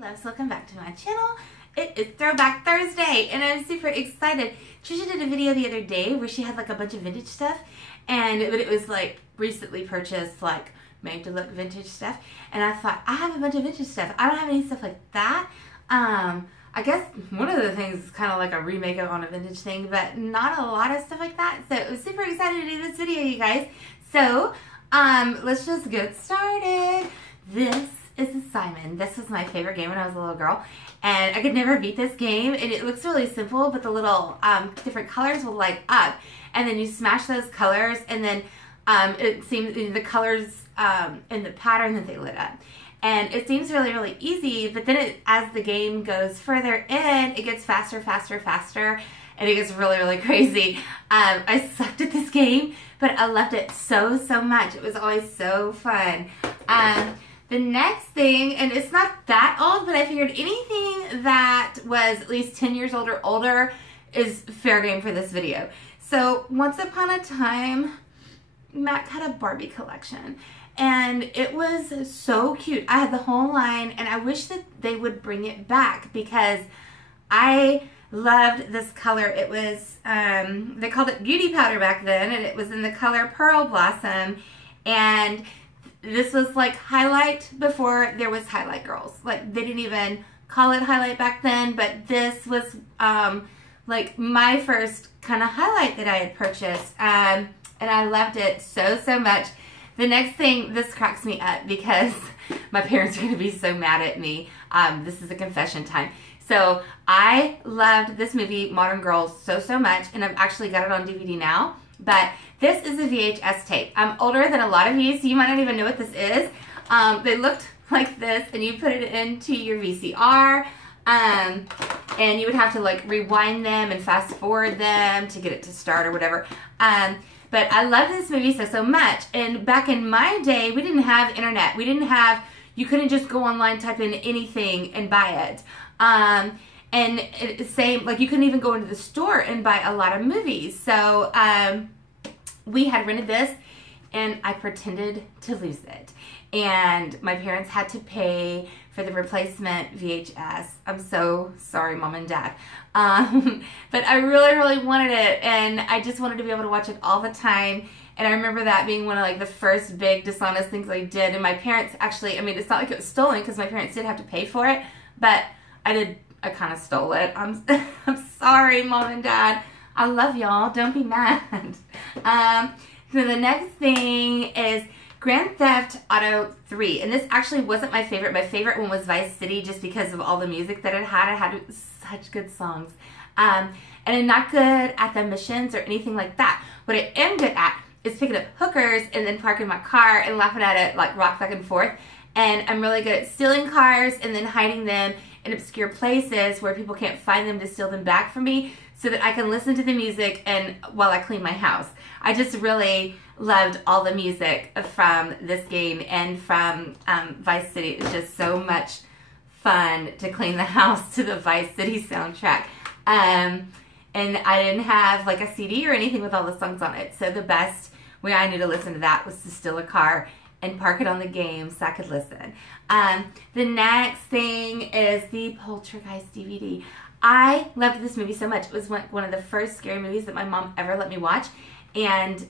Loves, welcome back to my channel. It is Throwback Thursday and I'm super excited. Trisha did a video the other day where she had like a bunch of vintage stuff, and it was like recently purchased, like made to look vintage stuff, and I thought, I have a bunch of vintage stuff. I don't have any stuff like that. I guess one of the things is kind of like a remake on a vintage thing, but not a lot of stuff like that. So I was super excited to do this video, you guys. So let's just get started. This is Simon. This was my favorite game when I was a little girl, and I could never beat this game. And it looks really simple, but the little different colors will light up, and then you smash those colors, and then it seems the colors in the pattern that they lit up. And it seems really, really easy, but then as the game goes further in, it gets faster, faster, faster, and it gets really, really crazy. I sucked at this game, but I loved it so, so much. It was always so fun. The next thing, and it's not that old, but I figured anything that was at least 10 years old or older is fair game for this video. So once upon a time, Mac had a Barbie collection, and it was so cute. I had the whole line, and I wish that they would bring it back because I loved this color. It was, they called it beauty powder back then, and it was in the color Pearl Blossom, and this was like highlight before there was highlight girls. Like, they didn't even call it highlight back then, but this was like my first kind of highlight that I had purchased, and I loved it so, so much. The next thing, this cracks me up because my parents are going to be so mad at me. This is a confession time. So I loved this movie, Modern Girls, so, so much, and I've actually got it on DVD now. But this is a VHS tape. I'm older than a lot of you, so you might not even know what this is. They looked like this, and you put it into your VCR, and you would have to like rewind them and fast forward them to get it to start or whatever. But I love this movie so, so much. And back in my day, we didn't have internet. We didn't have, you couldn't just go online, type in anything and buy it. And same, like you couldn't even go into the store and buy a lot of movies. So we had rented this, and I pretended to lose it. And my parents had to pay for the replacement VHS. I'm so sorry, Mom and Dad. But I really, really wanted it, and I just wanted to be able to watch it all the time. And I remember that being one of like the first big dishonest things I did. And my parents actually, I mean, it's not like it was stolen because my parents did have to pay for it, but I kind of stole it. I'm sorry, Mom and Dad. I love y'all. Don't be mad. So the next thing is Grand Theft Auto 3. And this actually wasn't my favorite. My favorite one was Vice City, just because of all the music that it had. It had such good songs. And I'm not good at the missions or anything like that. What I am good at is picking up hookers and then parking my car and laughing at it, like rock back and forth. And I'm really good at stealing cars and then hiding them in obscure places where people can't find them to steal them back from me, so that I can listen to the music and while I clean my house. I just really loved all the music from this game and from Vice City. It was just so much fun to clean the house to the Vice City soundtrack. And I didn't have like a CD or anything with all the songs on it, so the best way I knew to listen to that was to steal a car and park it on the game so I could listen. The next thing is the Poltergeist DVD. I loved this movie so much. It was one of the first scary movies that my mom ever let me watch. And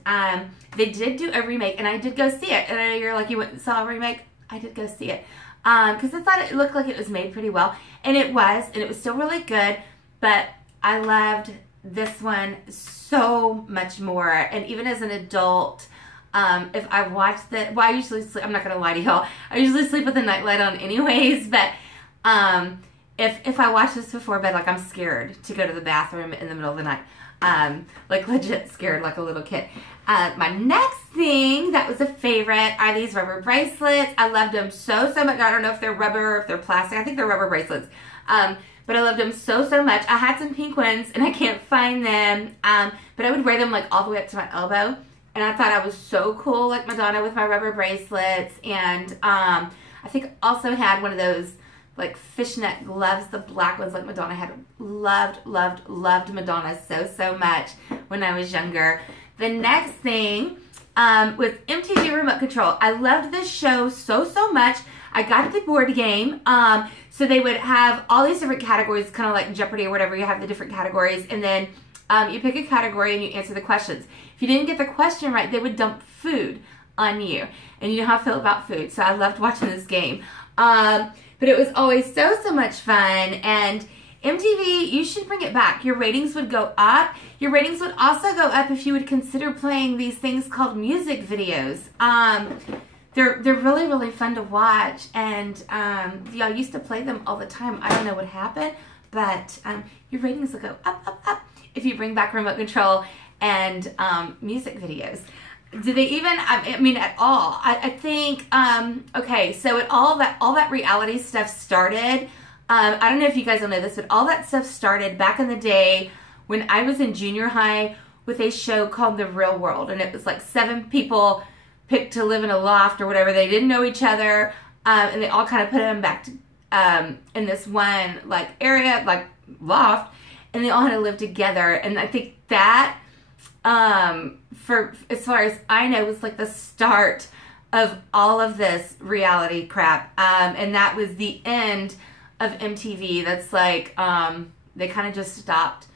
they did do a remake, and I did go see it. And you're like, you went and saw a remake? I did go see it. Because I thought it looked like it was made pretty well. And it was still really good. But I loved this one so much more. And even as an adult, if I watched it, well, I usually sleep, I'm not going to lie to y'all, I usually sleep with the nightlight on anyways, but if I watch this before bed, like I'm scared to go to the bathroom in the middle of the night. Like legit scared like a little kid. My next thing that was a favorite are these rubber bracelets. I loved them so, so much. I don't know if they're rubber or if they're plastic. I think they're rubber bracelets. But I loved them so, so much. I had some pink ones and I can't find them. But I would wear them like all the way up to my elbow. And I thought I was so cool, like Madonna with my rubber bracelets. And I think also had one of those like fishnet gloves, the black ones like Madonna had. Loved, loved, loved Madonna so, so much when I was younger. The next thing was MTV Remote Control. I loved this show so, so much. I got the board game. So they would have all these different categories, kind of like Jeopardy or whatever. You have the different categories, and then you pick a category and you answer the questions. If you didn't get the question right, they would dump food on you, and you know how I feel about food. So I loved watching this game. But it was always so much fun, and MTV, you should bring it back. Your ratings would go up. Your ratings would also go up if you would consider playing these things called music videos. They're really fun to watch, and yeah, I used to play them all the time. I don't know what happened, but your ratings will go up if you bring back remote control and music videos. Do they even, I mean, at all? I think, okay, so all that reality stuff started, I don't know if you guys will know this, but all that stuff started back in the day when I was in junior high with a show called The Real World, and it was like 7 people picked to live in a loft or whatever. They didn't know each other, and they all kind of put them back to, in this one like area, like loft, and they all had to live together. And I think that, for as far as I know, was like the start of all of this reality crap, and that was the end of MTV. That's like, they kind of just stopped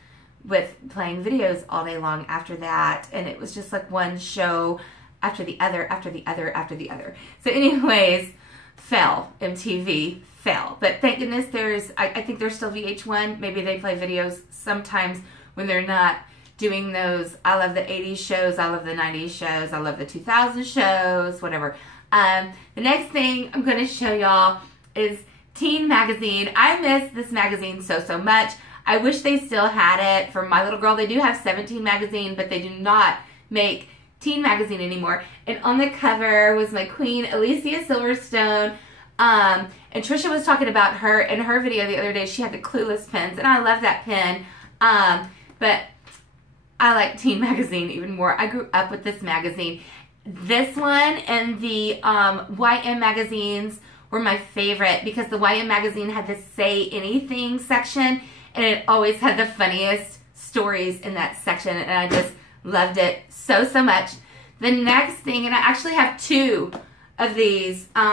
with playing videos all day long after that, and it was just like one show after the other, after the other, after the other. So anyways, MTV fell. But thank goodness I think there's still VH1. Maybe they play videos sometimes when they're not doing those. I love the 80s shows, I love the 90s shows, I love the 2000 shows, whatever. The next thing I'm going to show y'all is Teen Magazine. I miss this magazine so much. I wish they still had it. For my little girl, they do have 17 Magazine, but they do not make Teen Magazine anymore. And on the cover was my queen, Alicia Silverstone. And Trisha was talking about her in her video the other day. She had the Clueless pins, and I love that pin. But I like Teen Magazine even more. I grew up with this magazine. This one and the YM magazines were my favorite because the YM magazine had the Say Anything section, and it always had the funniest stories in that section, and I just loved it so much. The next thing, and I actually have 2 of these, but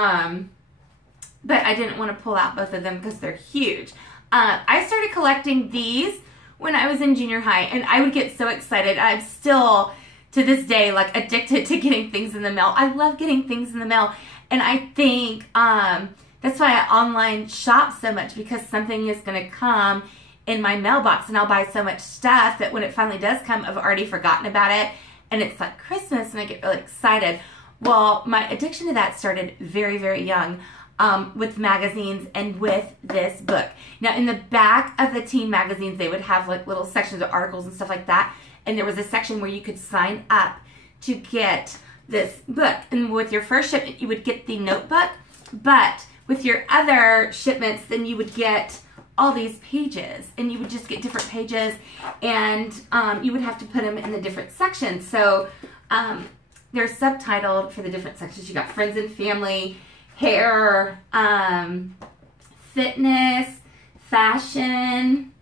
I didn't want to pull out both of them because they're huge. I started collecting these when I was in junior high, and I would get so excited. I'm still, to this day, like addicted to getting things in the mail. I love getting things in the mail, and I think that's why I online shop so much, because something is going to come in my mailbox, and I'll buy so much stuff that when it finally does come, I've already forgotten about it, and it's like Christmas, and I get really excited. Well, my addiction to that started very young, with magazines and with this book. Now, in the back of the teen magazines, they would have like little sections of articles and stuff like that, and there was a section where you could sign up to get this book. And with your first shipment, you would get the notebook, but with your other shipments, then you would get all these pages, and you would just get different pages, and you would have to put them in the different sections. So they're subtitled for the different sections. You got friends and family, hair, fitness, fashion,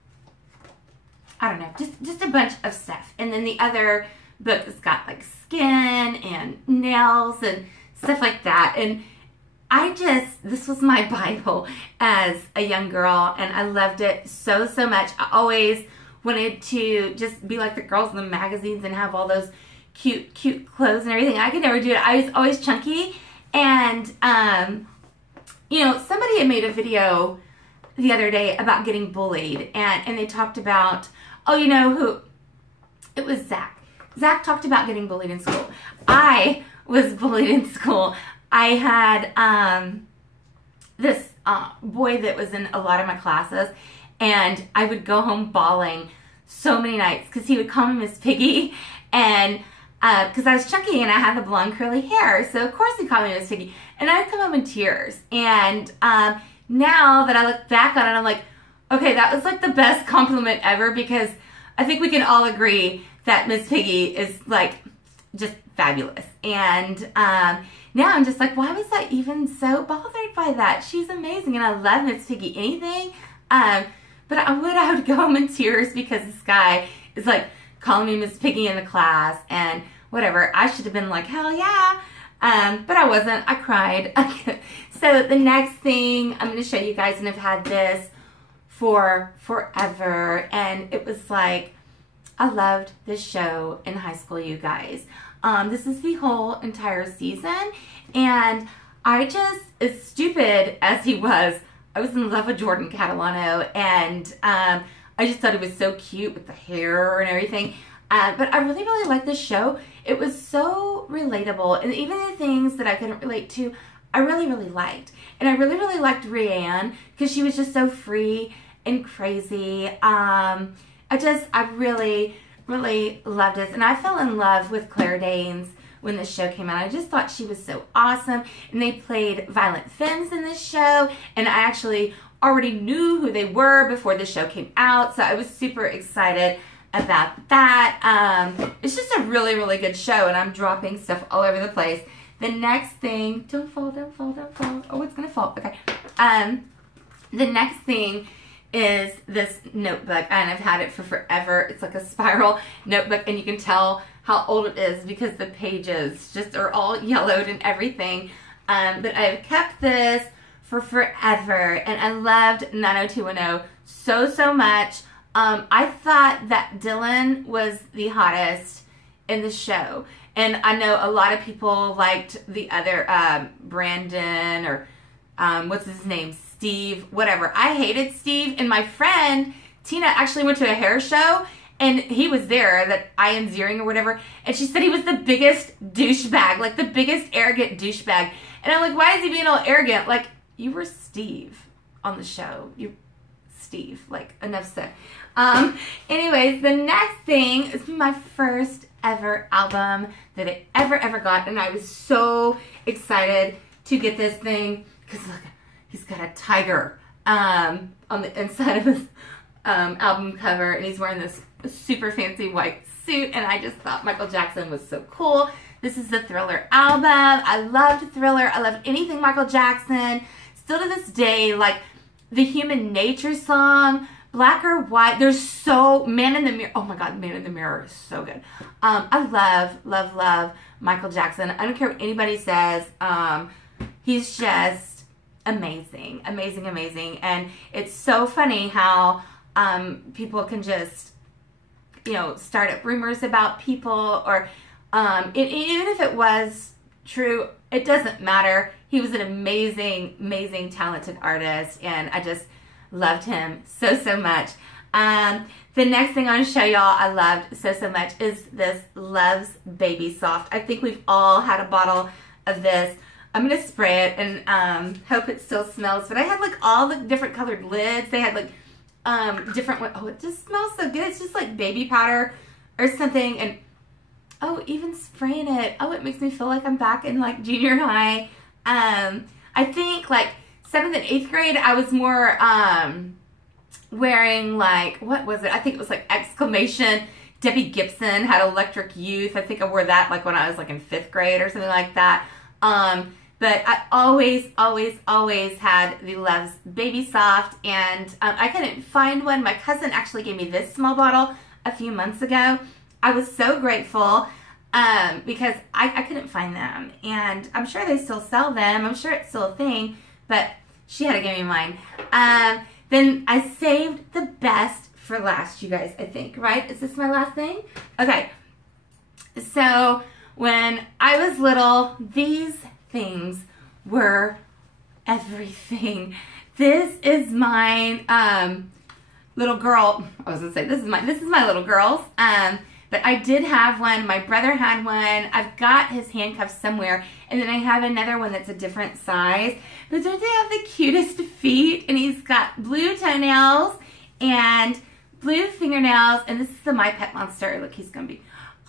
I don't know, just a bunch of stuff. And then the other book has got like skin and nails and stuff like that. And this was my Bible as a young girl, and I loved it so much. I always wanted to just be like the girls in the magazines and have all those cute clothes and everything. I could never do it. I was always chunky, and you know, somebody had made a video the other day about getting bullied, and they talked about, oh, you know who, it was Zach. Zach talked about getting bullied in school. I was bullied in school. I had this boy that was in a lot of my classes, and I would go home bawling so many nights because he would call me Miss Piggy, and because I was chunky and I had the blonde curly hair, so of course he called me Miss Piggy, and I'd come home in tears. And now that I look back on it, I'm like, okay, that was like the best compliment ever, because I think we can all agree that Miss Piggy is like just fabulous. And now I'm just like, why was I even so bothered by that? She's amazing, and I love Miss Piggy anything. But I would go home in tears because this guy is like calling me Miss Piggy in the class and whatever. I should have been like, hell yeah. But I wasn't. I cried. So the next thing I'm going to show you guys, and I've had this for forever, and it was like, I loved this show in high school, you guys. This is the whole entire season, and I just, as stupid as he was, I was in love with Jordan Catalano, and I just thought he was so cute with the hair and everything. But I really, really liked this show. It was so relatable, and even the things that I couldn't relate to, I really, really liked. And I really, really liked Rianne, because she was just so free and crazy. I really, really loved this. And I fell in love with Claire Danes when this show came out. I just thought she was so awesome. And they played violent femmes in this show. And I actually already knew who they were before the show came out. So I was super excited about that. It's just a really, really good show. And I'm dropping stuff all over the place. The next thing, don't fall, don't fall, don't fall. Oh, it's gonna fall. Okay. The next thing is this notebook, and I've had it for forever. It's like a spiral notebook, and you can tell how old it is because the pages just are all yellowed and everything. But I've kept this for forever, and I loved 90210 so much. I thought that Dylan was the hottest in the show, and I know a lot of people liked the other Brandon, or what's his name, Steve, whatever. I hated Steve, and my friend Tina actually went to a hair show, and he was there, that Ian Ziering or whatever, and she said he was the biggest douchebag, like the biggest arrogant douchebag. And I'm like, why is he being all arrogant? Like, you were Steve on the show. You, Steve, like, enough said. Anyways, the next thing is my first ever album that I ever got, and I was so excited to get this thing, because look, he's got a tiger on the inside of his album cover, and he's wearing this super fancy white suit, and I just thought Michael Jackson was so cool. This is the Thriller album. I loved Thriller. I loved anything Michael Jackson. Still to this day, like the Human Nature song, Black or White. There's so, Man in the Mirror. Oh my God, Man in the Mirror is so good. I love Michael Jackson. I don't care what anybody says. He's just amazing. And it's so funny how people can just, you know, start up rumors about people, or even if it was true, it doesn't matter. He was an amazing, talented artist, and I just loved him so much. The next thing I want to show y'all I loved so much is this Love's Baby Soft. I think we've all had a bottle of this. I'm going to spray it and hope it still smells. But I had like all the different colored lids. They had like different ones. Oh, it just smells so good. It's just like baby powder or something. And oh, even spraying it. Oh, it makes me feel like I'm back in like junior high. I think like 7th and 8th grade, I was more wearing like, what was it? I think it was like exclamation. Debbie Gibson had Electric Youth. I think I wore that like when I was like in 5th grade or something like that. But I always had the Love's Baby Soft, and I couldn't find one. My cousin actually gave me this small bottle a few months ago. I was so grateful because I couldn't find them, and I'm sure they still sell them. I'm sure it's still a thing, but she had to give me mine. Then I saved the best for last, you guys, I think, right? Is this my last thing? Okay. So when I was little, these things were everything. This is my little girl. I was gonna say this is my little girl's. But I did have one. My brother had one. I've got his handcuffs somewhere, and then I have another one that's a different size. But don't they have the cutest feet? And he's got blue toenails and blue fingernails. And this is the My Pet Monster. Look, he's gonna be.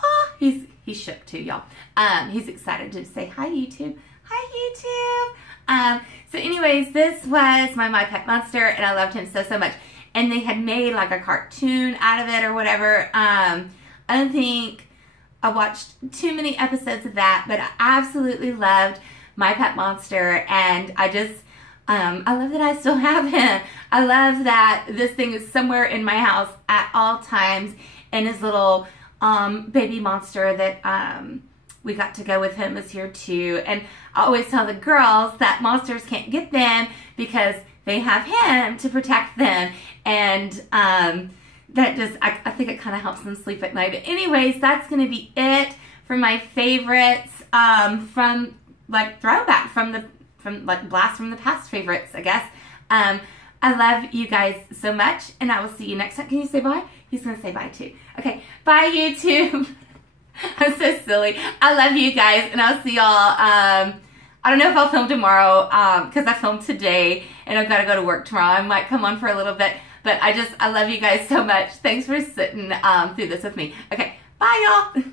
Oh, he's shook too, y'all. He's excited to say hi, YouTube. Hi, YouTube. So anyways, this was my Pet Monster, and I loved him so much. And they had made like a cartoon out of it or whatever. I don't think I watched too many episodes of that, but I absolutely loved My Pet Monster, and I just, I love that I still have him. I love that this thing is somewhere in my house at all times, and his little baby monster that we got to go with him was here too. And I always tell the girls that monsters can't get them because they have him to protect them. And that just, I think it kind of helps them sleep at night. But anyways, that's going to be it for my favorites from like throwback, from like blast from the past favorites, I guess. I love you guys so much, and I will see you next time. Can you say bye? He's going to say bye too. Okay, bye YouTube. I'm so silly. I love you guys, and I'll see y'all. I don't know if I'll film tomorrow because I filmed today, and I've got to go to work tomorrow. I might come on for a little bit, but I love you guys so much. Thanks for sitting through this with me. Okay, bye y'all.